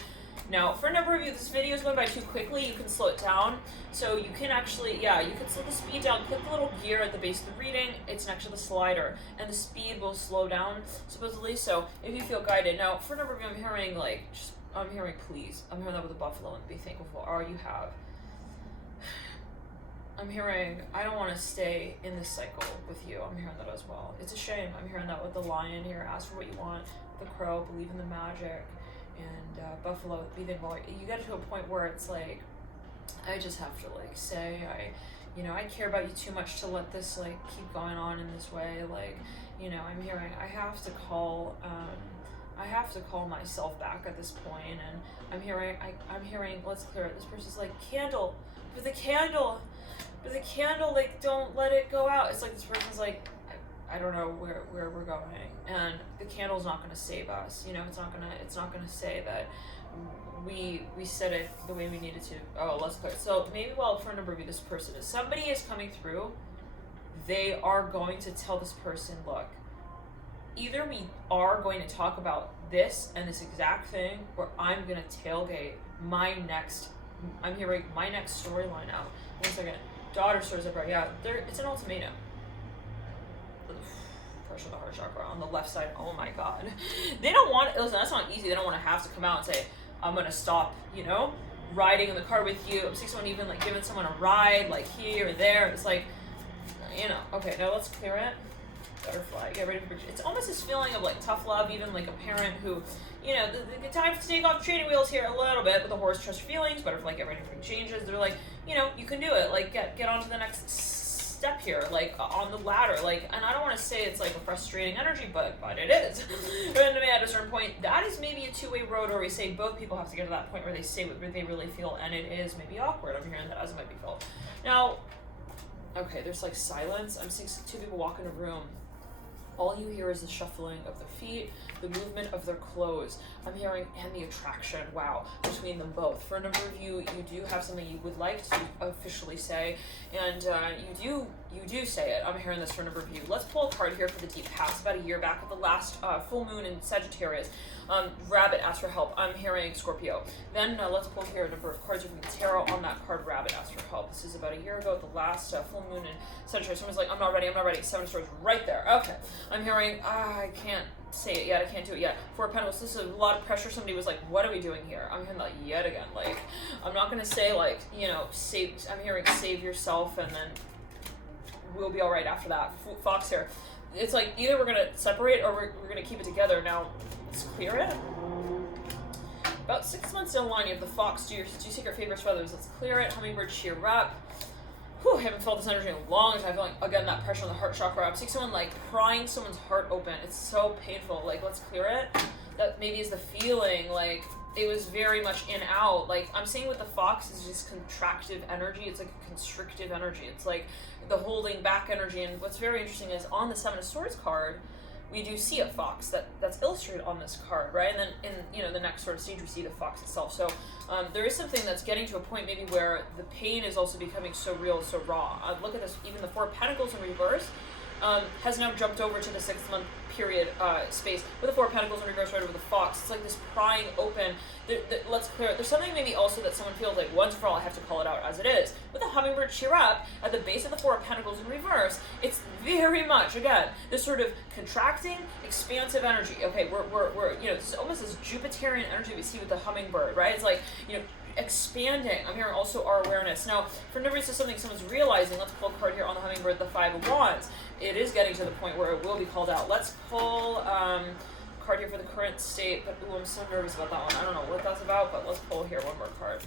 now for a number of you, this video is going by too quickly. You can slow it down. So you can actually, you can slow the speed down. Click the little gear at the base of the reading. It's next to the slider, and the speed will slow down, supposedly. So if you feel guided. Now for a number of you, I'm hearing like, I'm hearing please. I'm hearing that with the buffalo, and be thankful for all you have. I'm hearing, I don't want to stay in this cycle with you. I'm hearing that as well. It's a shame. I'm hearing that with the lion here. Ask for what you want. The crow, believe in the magic. And buffalo, be thankful. You get to a point where it's like, I just have to like say, I care about you too much to let this like keep going on in this way. Like, you know, I'm hearing, I have to call myself back at this point. And I'm hearing, let's clear it. This person's like, candle, with the candle, like, don't let it go out. It's like this person's like, I don't know where we're going, and the candle's not going to save us. You know, it's not gonna say that we said it the way we needed to. Oh, let's clear it. So maybe, well, for a number of you, this person is, somebody is coming through. They are going to tell this person, look, either we are going to talk about this and this exact thing, or I'm going to tailgate I'm hearing my next storyline out. 1 second. Daughter stories up right. Yeah, it's an ultimatum. Pressure the heart chakra on the left side. Oh my god. They don't want it. Listen, that's not easy. They don't want to have to come out and say, I'm going to stop, you know, riding in the car with you. I'm seeing someone even like giving someone a ride, like here or there. It's like, you know, okay, now let's clear it. Butterfly, get ready for it. It's almost this feeling of like tough love, even like a parent who, you know, the time to take off training wheels here a little bit with the horse, trust your feelings. Butterfly, get ready for changes. They're like, you know, you can do it. Like, get on to the next step here, like on the ladder. Like, and I don't want to say it's like a frustrating energy, but it is. And at a certain point, that is maybe a two-way road, or we say both people have to get to that point where they say what they really feel, and it is maybe awkward. I'm hearing that as it might be felt. Now, okay, there's like silence. I'm seeing two people walk in a room. All you hear is the shuffling of their feet, the movement of their clothes. I'm hearing, and the attraction, wow, between them both. For a number of you, you do have something you would like to officially say, and you do say it. I'm hearing this for a number of you. Let's pull a card here for the deep past. About a year back at the last full moon in Sagittarius. Rabbit asked for help. I'm hearing Scorpio. Then let's pull here a number of cards from the tarot. On that card, Rabbit asked for help. This is about a year ago at the last full moon in Sagittarius. Someone's like, I'm not ready. 7 of Swords right there. Okay. I'm hearing, I can't say it yet. I can't do it yet. 4 of Pentacles. This is a lot of pressure. Somebody was like, what are we doing here? I'm hearing that yet again. Like, I'm not going to say like, you know, I'm hearing save yourself, and then we'll be all right after that. Fox here. It's like either we're going to separate or we're going to keep it together. Now, let's clear it. About 6 months down the line, you have the Fox, do secret favorites for others. Let's clear it. Hummingbird, cheer up. Whew, I haven't felt this energy in a long time. I feel like, again, that pressure on the heart chakra. I'm seeing someone like prying someone's heart open. It's so painful. Like, let's clear it. That maybe is the feeling, like, it was very much in out. Like, I'm seeing with the Fox is just contractive energy. It's like a constrictive energy. It's like the holding back energy. And what's very interesting is on the 7 of Swords card, we do see a fox that's illustrated on this card, right? And then in the next sort of stage we see the fox itself. So there is something that's getting to a point maybe where the pain is also becoming so real, so raw. Look at this, even the Four of Pentacles in reverse has now jumped over to the 6 month period space with the Four of Pentacles in reverse right over the fox. It's like this prying open. Let's clear it. There's something maybe also that someone feels like once for all I have to call it out as it is. With the hummingbird cheer up at the base of the Four of Pentacles in reverse, it's very much, again, this sort of contracting, expansive energy. Okay, we're it's almost this Jupiterian energy we see with the hummingbird, right? It's like, expanding. I'm hearing also our awareness. Now, for no reason, something someone's realizing, let's pull a card here on the hummingbird, the Five of Wands. It is getting to the point where it will be called out. Let's pull card here for the current state, but ooh, I'm so nervous about that one. I don't know what that's about, but let's pull here one more card.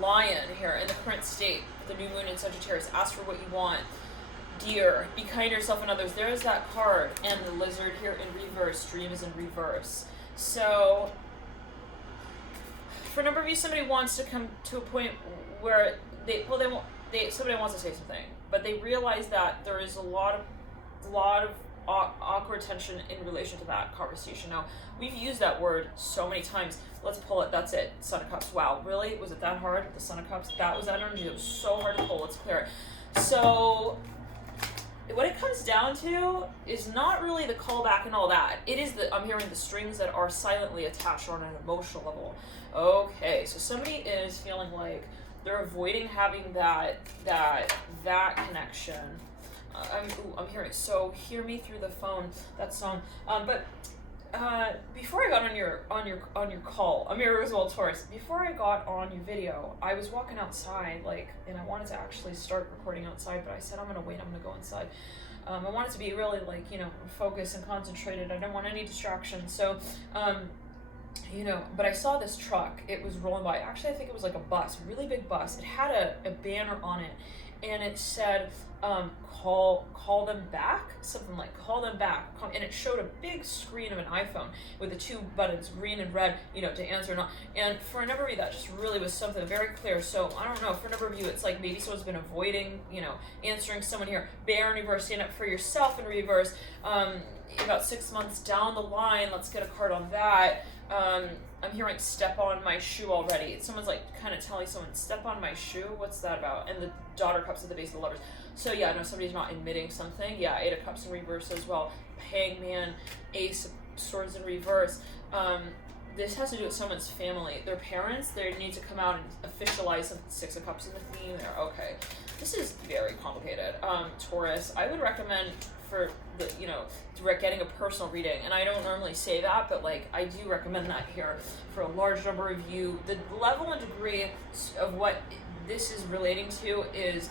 Lion here in the current state, the new moon in Sagittarius. Ask for what you want. Deer, be kind to yourself and others. There's that card. And the lizard here in reverse. Dream is in reverse. So for a number of you, somebody wants to come to a point where somebody wants to say something, but they realize that there is a lot of awkward tension in relation to that conversation. Now, we've used that word so many times. Let's pull it. That's it. Son of Cups. Wow, really? Was it that hard? The Son of Cups? That was that energy. It was so hard to pull. Let's clear it. So what it comes down to is not really the callback and all that. It is I'm hearing the strings that are silently attached on an emotional level. Okay, so somebody is feeling like they're avoiding having that connection. I'm hearing, so hear me through the phone, that song. But before I got on your call, Amir Roosevelt Taurus, before I got on your video, I was walking outside, and I wanted to actually start recording outside, but I said, I'm gonna wait, I'm gonna go inside. I wanted to be really focused and concentrated. I didn't want any distractions. So, but I saw this truck. It was rolling by. Actually, I think it was like a bus, a really big bus. It had a banner on it, and it said, call them back, something like call them back. And it showed a big screen of an iPhone with the two buttons, green and red, to answer or not. And for a number of you, that just really was something very clear. So I don't know, for a number of you, it's like maybe someone's been avoiding, answering someone here. Bear in reverse, stand up for yourself in reverse. About 6 months down the line, let's get a card on that. I'm hearing step on my shoe already. Someone's kind of telling someone, step on my shoe. What's that about? And the Daughter Cups at the base of the Lovers. So yeah, no, somebody's not admitting something. Yeah, Eight of Cups in reverse as well. Hangman, Ace of Swords in reverse. This has to do with someone's family. Their parents, they need to come out and officialize some Six of Cups in the theme there. Okay. This is very complicated. Taurus, I would recommend for getting a personal reading, and I don't normally say that, but I do recommend that here for a large number of you. The level and degree of what this is relating to is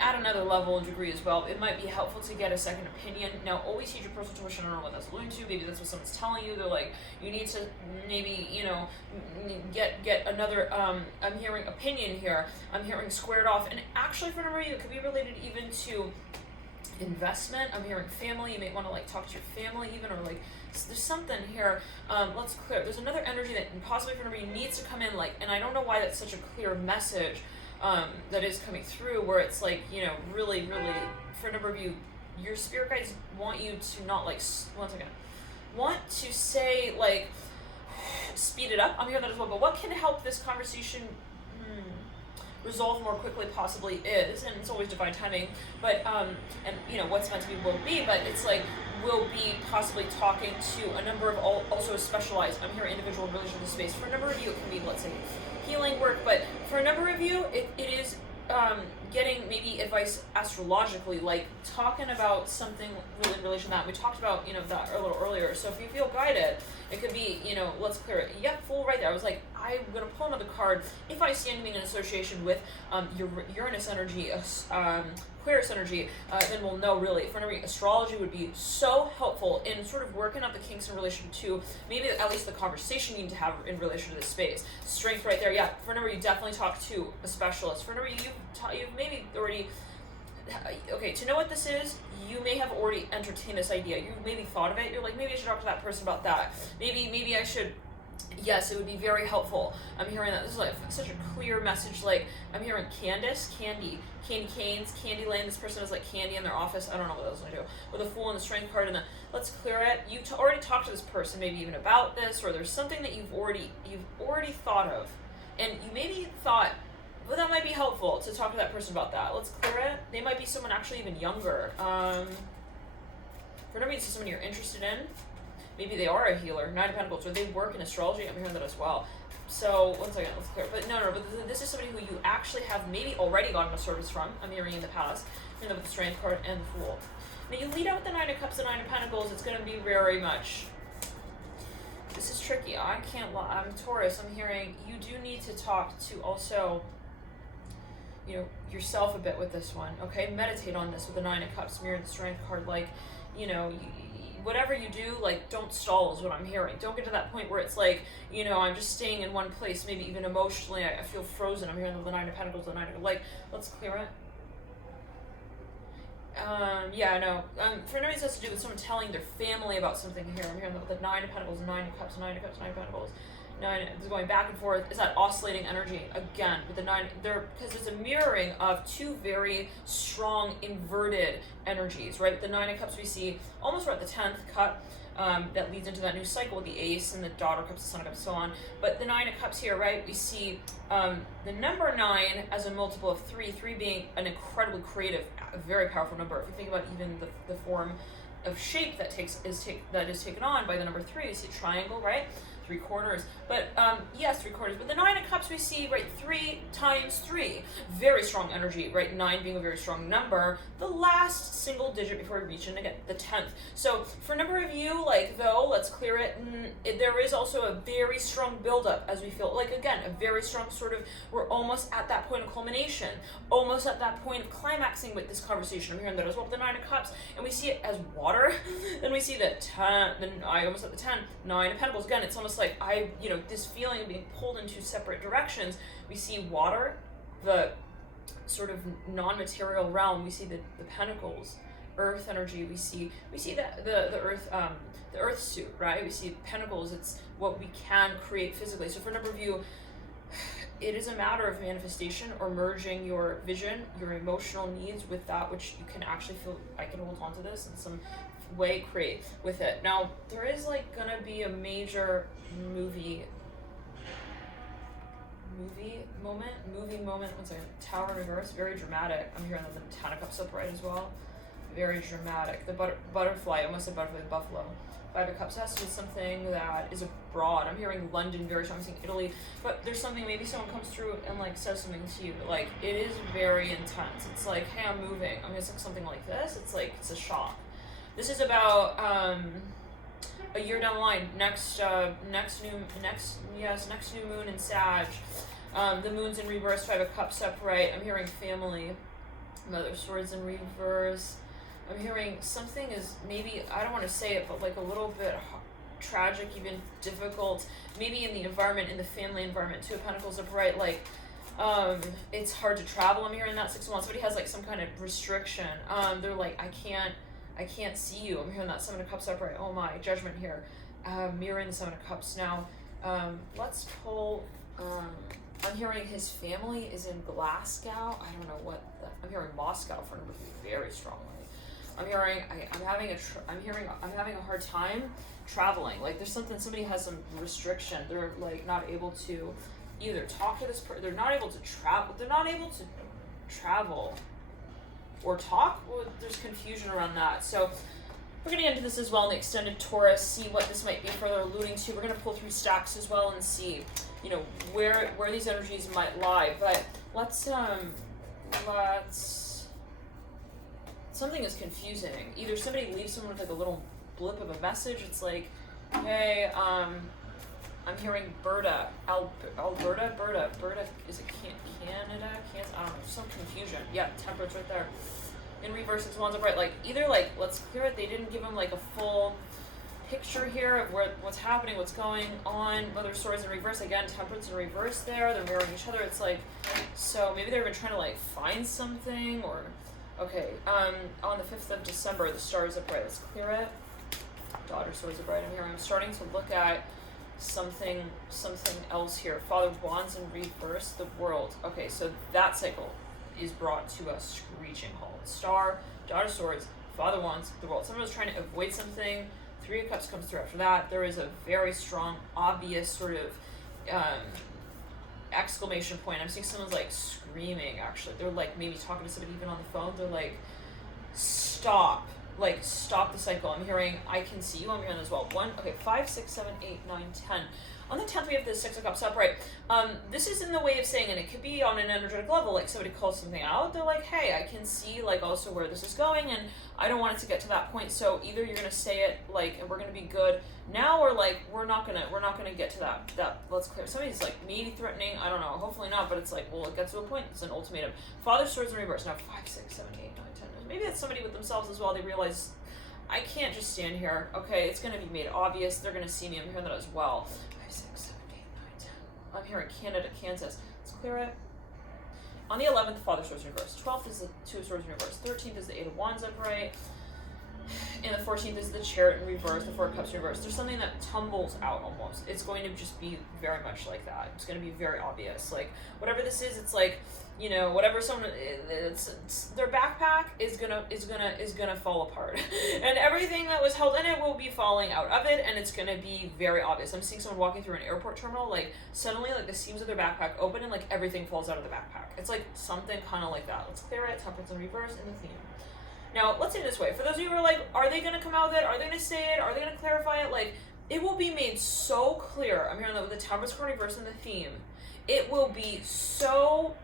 at another level and degree as well. It might be helpful to get a second opinion. Now, always heed your personal intuition. I don't know what that's alluding to. Maybe that's what someone's telling you. They're like, you need to maybe, get another, I'm hearing opinion here. I'm hearing squared off. And actually, for a number of you, it could be related even to investment. I'm hearing family. You may want to talk to your family even, or there's something here. Let's clear. There's another energy that possibly for a number of you needs to come in, and I don't know why that's such a clear message that is coming through, where it's really, really, for a number of you, your spirit guides want you to not want to say speed it up. I'm hearing that as well, but what can help this conversation resolve more quickly possibly is, and it's always divine timing, but and what's meant to be will be, but it's we'll be possibly talking to a number of also specialized, I'm hearing individual relation to space. For a number of you, it can be, let's say, healing work, but for a number of you, it is getting maybe advice astrologically, talking about something really in relation to that. We talked about, that a little earlier. So if you feel guided, it could be, let's clear it. Yep, full right there. I was like, I'm going to pull another card. If I stand in association with your Uranus energy, Aquarius energy, then we'll know really. For number, astrology would be so helpful in sort of working out the kinks in relation to maybe at least the conversation you need to have in relation to this space. Strength right there, yeah. For number, you definitely talk to a specialist. For number, you've maybe already, okay, to know what this is, you may have already entertained this idea. You maybe thought of it. You're like, maybe I should talk to that person about that. Maybe I should yes, it would be very helpful. I'm hearing that this is like such a clear message. Like I'm hearing Candace, Candy Canes, Candy Lane. This person is like candy in their office. I don't know what else I do. With a Fool and the Strength card, and the let's clear it. You already talked to this person, maybe even about this, or there's something that you've already thought of, and you maybe thought, well, that might be helpful to talk to that person about that. Let's clear it. They might be someone actually even younger. For no reason, someone you're interested in. Maybe they are a healer, Nine of Pentacles, or they work in astrology. I'm hearing that as well. So, one second, let's clear. But no, but this is somebody who you actually have maybe already gotten a service from. I'm hearing in the past. And then with the Strength card and the Fool. Now, you lead out with the Nine of Cups and Nine of Pentacles. It's going to be very much. This is tricky. I can't lie. I'm Taurus. I'm hearing you do need to talk to also, yourself a bit with this one. Okay, meditate on this with the Nine of Cups, Mirror, the Strength card. Like, whatever you do, like, don't stall is what I'm hearing. Don't get to that point where it's like, I'm just staying in one place, maybe even emotionally, I feel frozen. I'm hearing the Nine of Pentacles, the Nine of, like, let's clear it. For no reason, it has to do with someone telling their family about something here. I'm hearing the Nine of Pentacles, Nine of Cups, Nine of Cups, Nine of Pentacles. Nine is going back and forth. Is that oscillating energy again with the nine there, because it's a mirroring of two very strong inverted energies, right? The Nine of Cups we see almost we're at the 10th cup, that leads into that new cycle with the Ace and the Daughter Cups, the Son of Cups, so on. But the Nine of Cups here, right? We see the number 9 as a multiple of 3 being an incredibly creative, a very powerful number. If you think about even the form of shape that is taken on by the number 3, you see triangle, right? 3 corners, but yes, 3 corners. But the Nine of Cups we see, right, 3 times 3, very strong energy, right? 9 being a very strong number, the last single digit before we reach in again, the 10th. So for a number of you, like, though, let's clear it. There is also a very strong buildup as we feel, like, again, a very strong sort of, we're almost at that point of culmination, almost at that point of climaxing with this conversation. I'm hearing that as well with the Nine of Cups, and we see it as water. Then we see the 10, then I almost at the 10, Nine of Pentacles. Again, it's almost like this feeling of being pulled in two separate directions. We see water, the sort of non-material realm. We see the Pentacles, earth energy. We see that the earth suit, right? We see Pentacles. It's what we can create physically. So for a number of you, it is a matter of manifestation or merging your vision, your emotional needs with that which you can actually feel. I can hold on to this in some way, create with it. Now there is like gonna be a major movie moment. One second. Tower reverse, very dramatic. I'm hearing the Ten of Cups upright as well, very dramatic. The butterfly, I almost said butterfly, the buffalo. Five of Cups has to be something that is abroad. I'm hearing London very strong. I'm seeing Italy, but there's something, maybe someone comes through and like says something to you, like it is very intense. It's like, hey, I'm moving. I'm guessing something like this. It's like, it's a shock. This is about a year down the line. Next new moon in Sag. The moon's in reverse. Five of Cups upright. I'm hearing family. Mother of Swords in reverse. I'm hearing something is maybe, I don't want to say it, but like a little bit tragic, even difficult. Maybe in the environment, in the family environment. Two of Pentacles upright. Like it's hard to travel. I'm hearing that 6 of Wands. Somebody has like some kind of restriction. They're like, I can't see you. I'm hearing that Seven of Cups upright. Oh my, Judgment here. Mirroring the Seven of Cups. Now, let's pull, I'm hearing his family is in Glasgow. I don't know what, I'm hearing Moscow for number 3 very strongly. I'm hearing, I'm having a hard time traveling. Like there's somebody has some restriction. They're like not able to either talk to this person, they're not able to travel or talk, or there's confusion around that. So we're going to get into this as well in the extended Taurus, see what this might be further alluding to. We're going to pull through stacks as well and see, where these energies might lie. But let's something is confusing. Either somebody leaves someone with like a little blip of a message. It's like, hey, I'm hearing Berta, is it Canada? I don't know, some confusion. Yeah, Temperance right there. In reverse, 6 of Wands upright. Like, either like, let's clear it, they didn't give him like a full picture here of what's happening, what's going on. Mother of Swords in reverse, again, Temperance in reverse there. They're mirroring each other. It's like, so maybe they've been trying to like find something, or, okay, on the 5th of December, the Star is upright. Let's clear it. Daughter Swords upright. I'm starting to look at something else here. Father of Wands in reverse, the World. Okay, so that cycle is brought to a screeching halt. Star, Daughter of Swords, Father of Wands, the World. Someone was trying to avoid something. Three of Cups comes through after that. There is a very strong, obvious sort of exclamation point. I'm seeing someone's like screaming, actually. They're like maybe talking to somebody even on the phone. They're like, stop. Like, stop the cycle. I'm hearing, I can see you. I'm hearing as well. 5, 6, 7, 8, 9, 10. On the 10th, we have the Six of Cups upright. This is in the way of saying, and it could be on an energetic level, like somebody calls something out. They're like, hey, I can see like also where this is going, and I don't want it to get to that point. So either you're gonna say it like, and we're gonna be good now, or like we're not gonna get to that. Let's clear. Somebody's like maybe threatening. I don't know. Hopefully not. But it's like, well, it gets to a point. It's an ultimatum. Father of Swords in reverse. Now 5, 6, 7, 8, 9, 10. Maybe that's somebody with themselves as well. They realize, I can't just stand here. Okay, it's gonna be made obvious. They're gonna see me. I'm hearing that as well. 5, 6, 7, 8, 9, 10. I'm hearing Canada, Kansas. Let's clear it. On the 11th, Father of Swords in reverse. 12th is the Two of Swords in reverse. 13th is the Eight of Wands upright. And the 14th is the Chariot in reverse, the Four of Cups in reverse. There's something that tumbles out almost. It's going to just be very much like that. It's going to be very obvious. Like, whatever this is, it's like, you know, whatever someone, it's their backpack is gonna fall apart. And everything that was held in it will be falling out of it, and it's gonna be very obvious. I'm seeing someone walking through an airport terminal, like, suddenly, like, the seams of their backpack open, and, like, everything falls out of the backpack. It's, like, something kind of like that. Let's clear it. Temperance in reverse in the theme. Now, let's say it this way. For those of you who are like, are they going to come out with it? Are they going to say it? Are they going to clarify it? Like, it will be made so clear. I'm hearing that with the Temperance card reverse in the theme. It will be so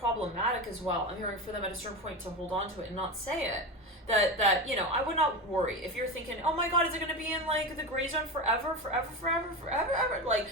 problematic as well. I'm hearing for them at a certain point to hold on to it and not say it. That you know, I would not worry. If you're thinking, oh my God, is it going to be in, like, the gray zone forever? Like,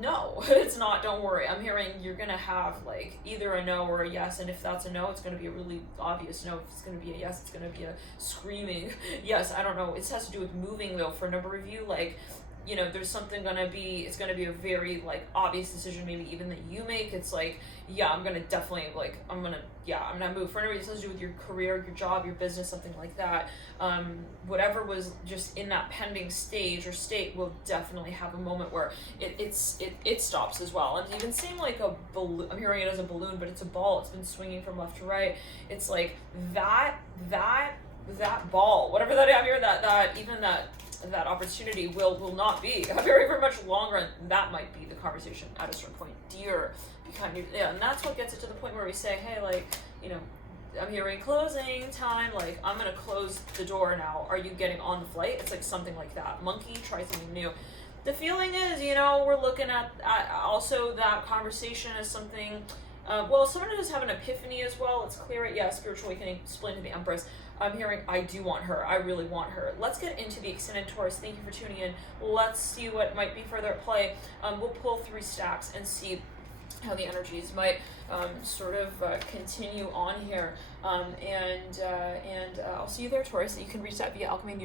no, it's not. Don't worry. I'm hearing you're going to have, like, either a no or a yes. And if that's a no, it's going to be a really obvious no. If it's going to be a yes, it's going to be a screaming yes. I don't know. It has to do with moving, though, for a number of you. Like, you know, there's something going to be, it's going to be a very, like, obvious decision, maybe even that you make. It's like, yeah, I'm going to definitely, like, I'm going to move. For any reason, it has to do with your career, your job, your business, something like that. Whatever was just in that pending stage or state will definitely have a moment where it stops as well. And even seeing like a balloon, I'm hearing it as a balloon, but it's a ball. It's been swinging from left to right. It's like that ball, whatever that, I'm hearing that opportunity will not be very, very much longer, and that might be the conversation at a certain point. Dear, and that's what gets it to the point where we say, hey, like, you know, I'm hearing closing time, like, I'm gonna close the door now. Are you getting on the flight? It's like something like that. Monkey, try something new. The feeling is, you know, we're looking at also that conversation as something, well, someone does have an epiphany as well. Let's clear it. Yeah, spiritual awakening, explain to the Empress. I'm hearing, I do want her. I really want her. Let's get into the extended Taurus. Thank you for tuning in. Let's see what might be further at play. We'll pull 3 stacks and see how the energies might sort of continue on here. And I'll see you there, Taurus. You can reach out via alchemy